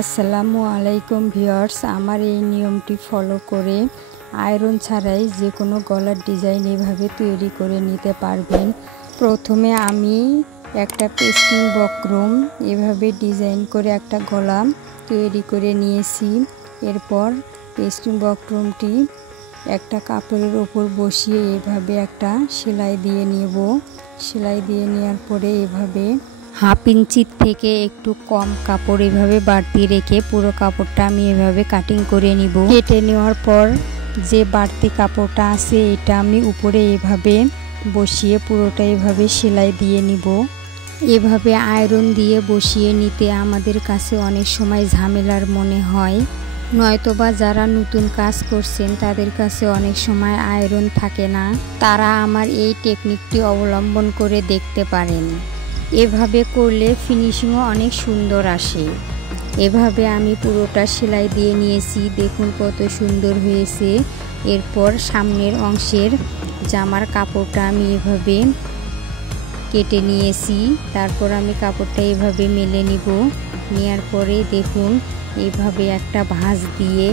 আসসালামু আলাইকুম ভিউয়ার্স, আমার এই নিয়মটি ফলো করে আয়রন ছাড়াই যে কোনো গলার ডিজাইন এভাবে তৈরি করে নিতে পারবেন। প্রথমে আমি একটা পেস্টিং বক্রম এভাবে ডিজাইন করে একটা গলা তৈরি করে নিয়েছি। এরপর পেস্টিং বক্রমটি একটা কাপড়ের ওপর বসিয়ে এভাবে একটা সেলাই দিয়ে নেব। সেলাই দিয়ে নেওয়ার পরে এভাবে হাফ ইঞ্চির থেকে একটু কম কাপড় এভাবে বাড়তি রেখে পুরো কাপড়টা আমি এভাবে কাটিং করে নিব। কেটে নেওয়ার পর যে বাড়তি কাপড়টা আছে এটা আমি উপরে এভাবে বসিয়ে পুরোটা এভাবে সেলাই দিয়ে নিব। এভাবে আয়রন দিয়ে বসিয়ে নিতে আমাদের কাছে অনেক সময় ঝামেলার মনে হয়, নয়তোবা যারা নতুন কাজ করছেন তাদের কাছে অনেক সময় আয়রন থাকে না। তারা আমার এই টেকনিকটি অবলম্বন করে দেখতে পারেন। এভাবে করলে ফিনিশিংও অনেক সুন্দর আসে। এভাবে আমি পুরোটা সেলাই দিয়ে নিয়েছি, দেখুন কত সুন্দর হয়েছে। এরপর সামনের অংশের জামার কাপড়টা আমি এভাবে কেটে নিয়েছি। তারপর আমি কাপড়টা এভাবে মেলে নিব। নেওয়ার পরে দেখুন এভাবে একটা ভাঁজ দিয়ে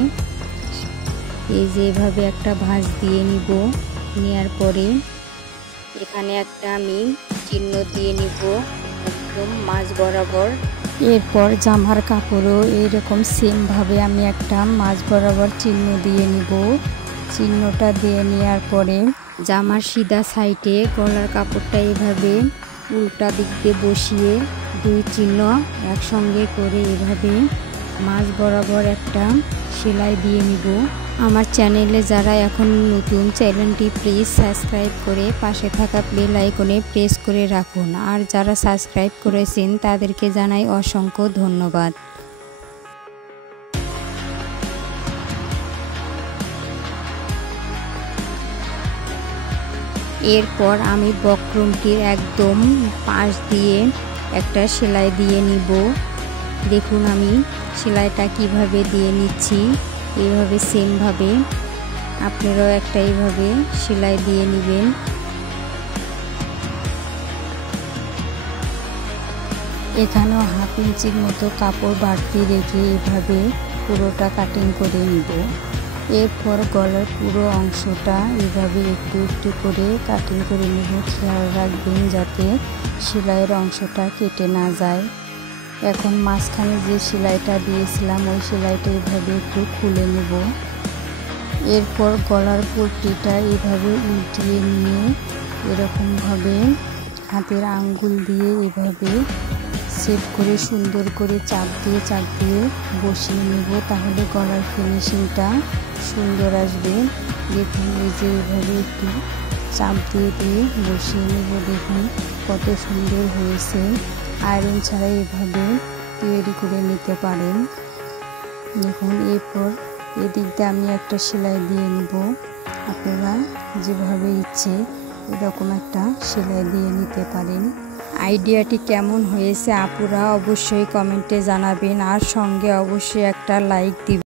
এভাবে একটা ভাঁজ দিয়ে নিব। নেওয়ার পরে এখানে একটা আমি চিহ্ন দিয়ে নিব একদম মাঝ বরাবর। এরপর জামার কাপড়ও এইরকম সেমভাবে আমি একটা মাঝ বরাবর চিহ্ন দিয়ে নিব। চিহ্নটা দিয়ে নেওয়ার পরে জামার সিধা সাইডে গলার কাপড়টা এভাবে উল্টা দিক দিয়ে বসিয়ে দুই চিহ্ন একসঙ্গে করে এভাবে মাঝ বরাবর একটা সেলাই দিয়ে নিব। আমার চ্যানেলে যারা এখন নতুন, চ্যানেলটি প্লিজ সাবস্ক্রাইব করে পাশে থাকা বেল আইকনে প্রেস করে রাখুন। আর যারা সাবস্ক্রাইব করেছেন তাদেরকে জানাই অসংখ্য ধন্যবাদ। এরপর আমি বক্রমটির একদম পাশ দিয়ে একটা সেলাই দিয়ে নিব। দেখুন আমি সেলাইটা কিভাবে দিয়ে নিচ্ছি। এইভাবে সেমভাবে আপনারাও একটা এইভাবে সেলাই দিয়ে নেবেন। এখানেও হাফ ইঞ্চির মতো কাপড় বাড়তি রেখে এভাবে পুরোটা কাটিং করে নিব। এরপর গলার পুরো অংশটা এভাবে একটু একটু করে কাটিং করে নেব। খেয়াল রাখবেন যাতে সেলাইয়ের অংশটা কেটে না যায়। এখন মাঝখানে যে সেলাইটা দিয়েছিলাম ওই সেলাইটা এভাবে একটু খুলে নেব। এরপর গলার পট্টিটা এভাবে উল্টিয়ে নিয়ে এরকমভাবে হাতের আঙ্গুল দিয়ে এভাবে সেট করে সুন্দর করে চাপ দিয়ে বসিয়ে নেব। তাহলে গলার ফিনিশিংটা সুন্দর আসবে। দেখুন এই যে এভাবে একটু চাপ দিয়ে বসিয়ে নেব। দেখুন কত সুন্দর হয়েছে। আয়রন ছাড়া এভাবে তৈরি করে নিতে পারেন। দেখুন এরপর এদিক দিয়ে আমি একটা সেলাই দিয়ে নিব। আপনারা যেভাবে ইচ্ছে এরকম একটা সেলাই দিয়ে নিতে পারেন। আইডিয়াটি কেমন হয়েছে আপুরা অবশ্যই কমেন্টে জানাবেন, আর সঙ্গে অবশ্যই একটা লাইক দিবেন।